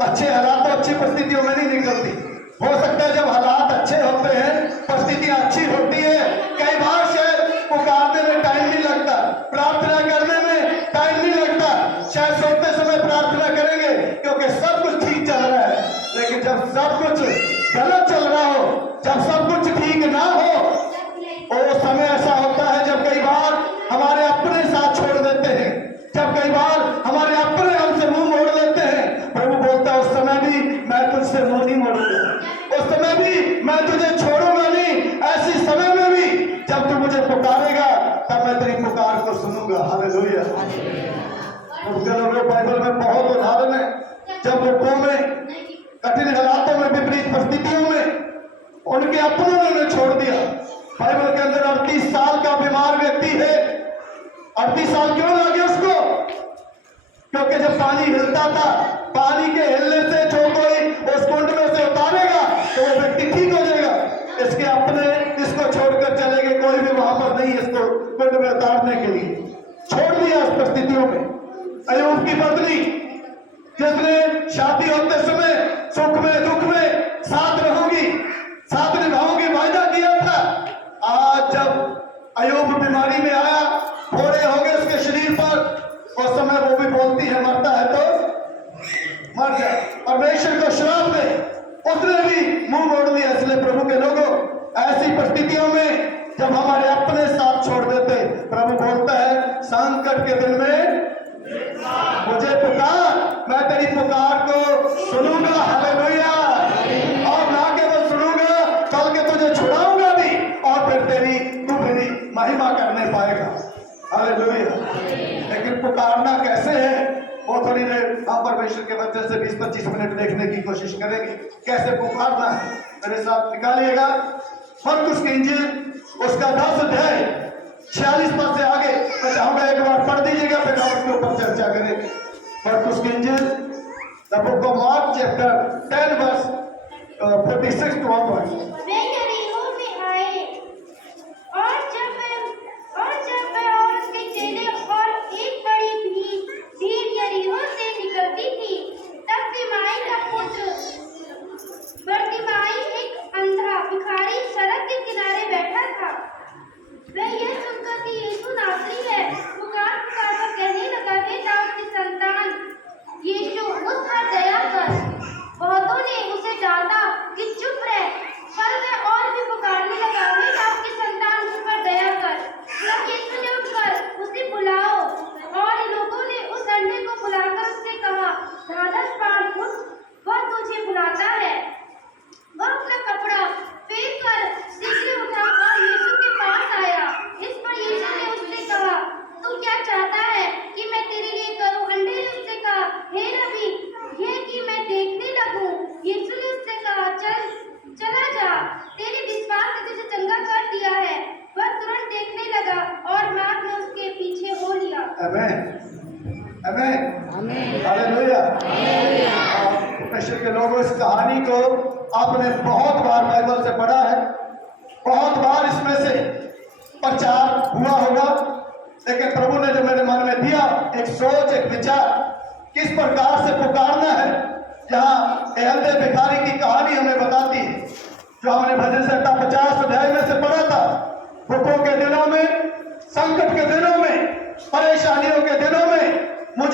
अच्छे हालातों अच्छी परिस्थितियों में नहीं निकलती। हो सकता है जब हालात अच्छे होते हैं, परिस्थितियां अच्छी होती है, कई बार शायद पुकारने में टाइम नहीं लगता, प्रार्थना करने में टाइम नहीं लगता, शायद सोते समय प्रार्थना करेंगे क्योंकि सब कुछ ठीक चल रहा है। लेकिन जब सब कुछ गलत चल रहा हो, जब सब कुछ ठीक ना हो, वो समय ऐसा होता है जब कई बार हमारे अपने साथ छोड़ देते हैं, जब कई बार हमारे अपने हमसे मुंह मोड़ लेते हैं। प्रभु बोलता है उस समय भी मैं तुझसे मुंह नहीं मोड़ूंगा, उस समय भी मैं तुझे छोड़ूंगा नहीं। ऐसे समय में भी जब तू मुझे पुकारेगा तब मैं तेरी पुकार को सुनूंगा। हालेलुया। बाइबल में बहुत उदाहरण है जब लोगों में कठिन हालातों में, विपरीत परिस्थितियों में उनके अपनों ने उन्हें छोड़ दिया। बाइबल के अंदर 38 साल का बीमार व्यक्ति है। 38 साल क्यों लगे उसको? क्योंकि जब पानी हिलता था, पानी के हिलने से जो कोई उस कुंड में से उतारेगा तो वो व्यक्ति ठीक हो जाएगा। इसके अपने इसको छोड़कर चले गए, कोई भी वहां पर नहीं इसको कुंड में उतारने के लिए, छोड़ दिया उस परिस्थितियों में। अय्यूब की पत्नी जिसने शादी होते समय सुख में दुख में साथ रहूंगी, साथ निभाऊंगी वायदा किया था, आज जब अय्यूब बीमारी में आया, फोड़े हो गए उसके शरीर पर, उस समय वो भी बोलती है मरता है तो मर जाए, परमेश्वर को श्राप दे, उसने भी मुंह मोड़ लिया। इसलिए प्रभु के लोगों, ऐसी परिस्थितियों में जब हमारे अपने साथ छोड़ देते, प्रभु बोलता है संकट के दिन में मुझे पुकार, मैं तेरी पुकार को सुनूंगा। हालेलुया। और ना केवल सुनूंगा, कल के तुझे छुड़ाऊंगा भी, और फिर तू मेरी महिमा करने पाएगा। हालेलुया। लेकिन पुकारना कैसे है वो थोड़ी देर हम परमेश्वर के वचन से 20-25 मिनट देखने की कोशिश करेंगे, कैसे पुकारना है। मेरे साथ निकालिएगा मरकुस की इंजील उसका 10 अध्याय 46 पद से आगे मैं चाहूंगा एक बार पढ़ दीजिएगा, फिर हम उसके ऊपर चर्चा करेंगे। मरकुस की इंजील the book of Mark chapter 10 verse 46 to 1। वे यरीहो में आए और जब वह और उसके चेले और एक बड़ी भीड़ यरीहो से निकलती थी, तब तिमाई का पुत्र बरतिमाई एक अंधा भिखारी सड़क के किनारे बैठा था। वह यह सुनकर कि यीशु नासरी है, पुकार कर कहने लगा, हे दाऊद की संतान यीशु मुझ पर दया कर। बहुतों ने उसे डांटा कि चुप रह, पर वह और भी पुकारने लगा, हे दाऊद की संतान मुझ पर दया कर। तब यीशु ने उठकर उसे बुलाओ, और लोगों ने उस अंधे को बुलाकर उससे कहा, ढाढ़स बांध, उठ, वह तुझे बुलाता है। वह अपना कपड़ा फेंक कर शीघ्र उठा और यीशु के पास आया। इस पर यीशु ने उससे कहा, तू क्या चाहता है कि मैं तेरे लिए करूं? अंधे ने उससे कहा, हे रबी, यह कि मैं देखने लगूं। यीशु ने उससे कहा, चला जा, तेरे विश्वास ने तुझे चंगा कर दिया है। वह तुरंत देखने लगा और मार्ग में उसके पीछे हो लिया। आमीन, आमीन, हालेलुया। परमेश्वर के लोगों, इस कहानी को आपने बहुत बार बाइबल से पढ़ा है, बहुत बार इसमें से प्रचार हुआ होगा, लेकिन प्रभु ने जो मेरे मन में दिया एक सोच, एक विचार, किस प्रकार से पुकारना है। यहाँ अंधे भिखारी की कहानी हमें बताती है, जो हमने भजन संहिता 50 अध्याय में से पढ़ा था। दुखों के दिनों में, संकट के दिनों में, परेशानियों के दिनों में